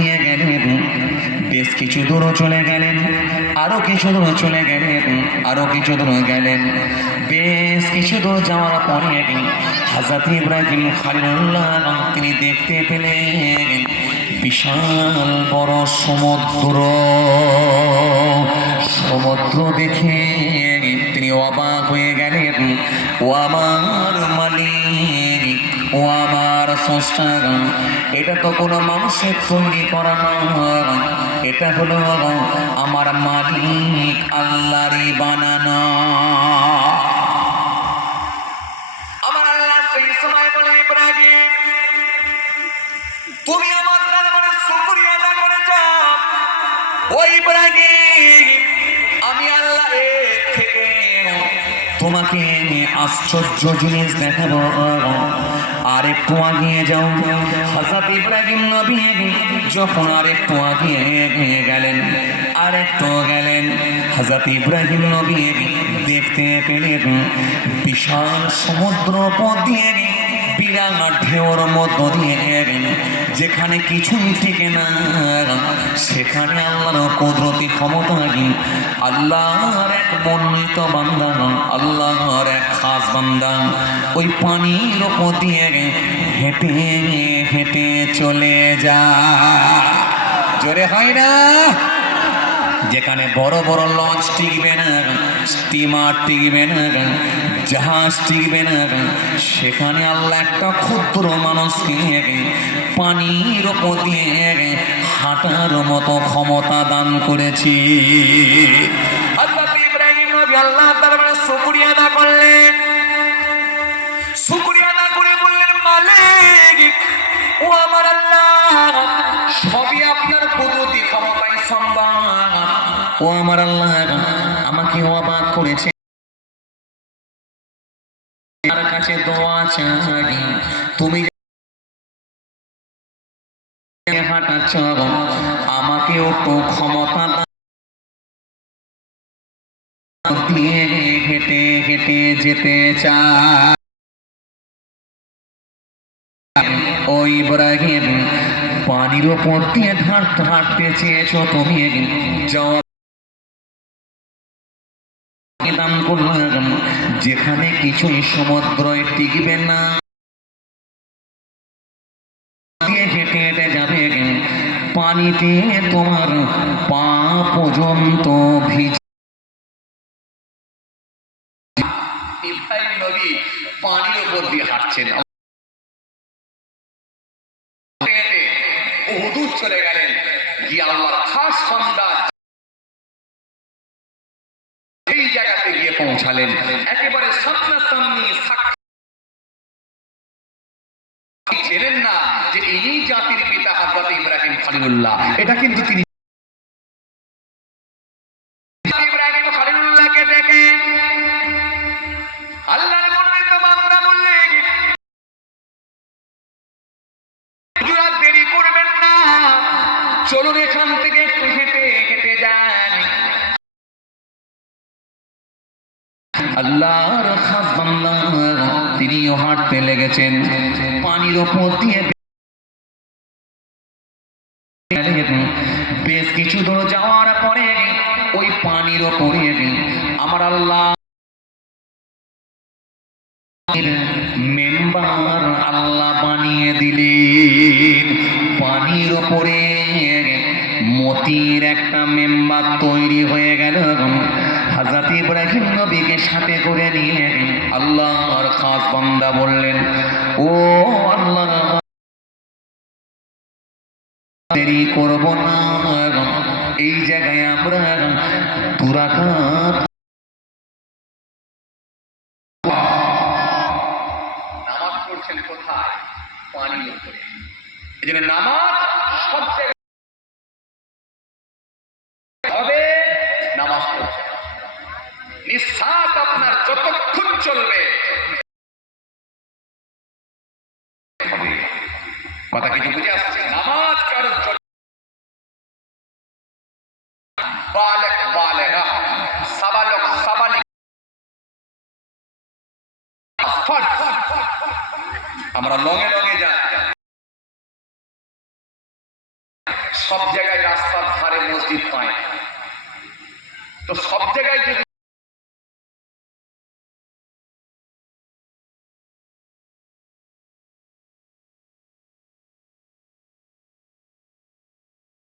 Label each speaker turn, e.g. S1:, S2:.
S1: এগিয়ে গেলেন। বেশ কিছু দূর চলে গেলেন, আরও কিছু দূর চলে গেলেন, আরও কিছু দূর গেলেন। বেশ কিছু দূর যাওয়ার পরে হাজরত ইব্রাহিম খালিলুল্লাহ তিনি দেখতে পেলেন বিশাল বড় সমুদ্র। সমুদ্র দেখে তিনি অবাক হয়ে গেলেন। ও আমার ও আমার এটা তো কোনো মানুষের তৈরি করা নয়। এটা হলো আমার মালিক আল্লাহরই বানানো। তুমি আমার তোমাকে আমি আশ্চর্য জিনিস দেখাবো। আর একটু আগিয়ে যাও। হজরত ইব্রাহিম নবী যখন আর একটু আগিয়ে গেলেন আর একটু গেলেন হজরত ইব্রাহিম নবী দেখতে পেলেন বিশাল সমুদ্র পথ দিয়ে বিরাট ঢেউর মধ্য দিয়ে যেখানে কিছুই থেকে না সেখানে আল্লাহর কুদরতি ক্ষমতা আল্লাহর এক মনোনীত বান্দা আল্লাহর এক খাস বান্দা। ওই পানির ওপর দিয়ে হেঁটে হেঁটে চলে যা। জোরে হয় না? যেখানে বড় বড় লঞ্চ টিকবে না, স্টিমার টিকবে না, জাহাজ টিকবে না, সেখানে আল্লাহ একটা ক্ষুদ্র মানুষকে পানির ওপর দিয়ে হাঁটার মতো ক্ষমতা দান করেছি। সবই আপনার কুদরতি ক্ষমতায় সম্ভব। ও আমার আল্লাহ, আমাকে অবাক করেছে। কাছে দোয়া চাই। তুমি হাঁটাচ্ছ তো ক্ষমতা হেঁটে হেঁটে যেতে চাই। ও ইব্রাহিম, পানির ওপর দিয়ে হাঁটতে হাঁটতে চেয়েছ তুমি? জবাব করলাম যেখানে কিছুই সমুদ্রয় টিকবে না। পানিতে তোমার পা পর্যন্ত হাঁটছেন। চলে গেলেন। গিয়ে আল্লাহর খাস বান্দা পৌঁছালেন। একেবারে সামনাসামনি চেনেন না যে এই জাতির পিতা হযরত ইব্রাহিম খলিলুল্লাহ। এটা কিন্তু তিনি চলুন এখান থেকে একটু হেঁটে আল্লাহর খাস বান্দা। তিনিও হাঁটতে লেগেছেন। পানির ওপর দিয়ে বেশ কিছু দূর যাওয়ার পরে ওই পানির ওপরে আমার আল্লাহ মেম্বার আল্লাহ বানিয়ে দিলেন। পানির ওপরে মতির একটা মেম্বার তৈরি ইব্রাহিম নবীকে সাথে করে নিয়ে আল্লাহর খাস বান্দা বললেন, ও আল্লাহ, দেরি করব না। এই জায়গায় আমরা দুরাকাত নামাজ পড়ছেন কোথায়? পানির উপরে। এই জন্য নামাজ সব আপনার যতক্ষণ চলবে। কথা কিছু বুঝে আসছে নামাজ জন্য বালেক সাবালক, সাবালিক। আমরা লঙে লঙে যাই।
S2: সব জায়গায় রাস্তার ধারে মসজিদ পায়। তো সব জায়গায় যদি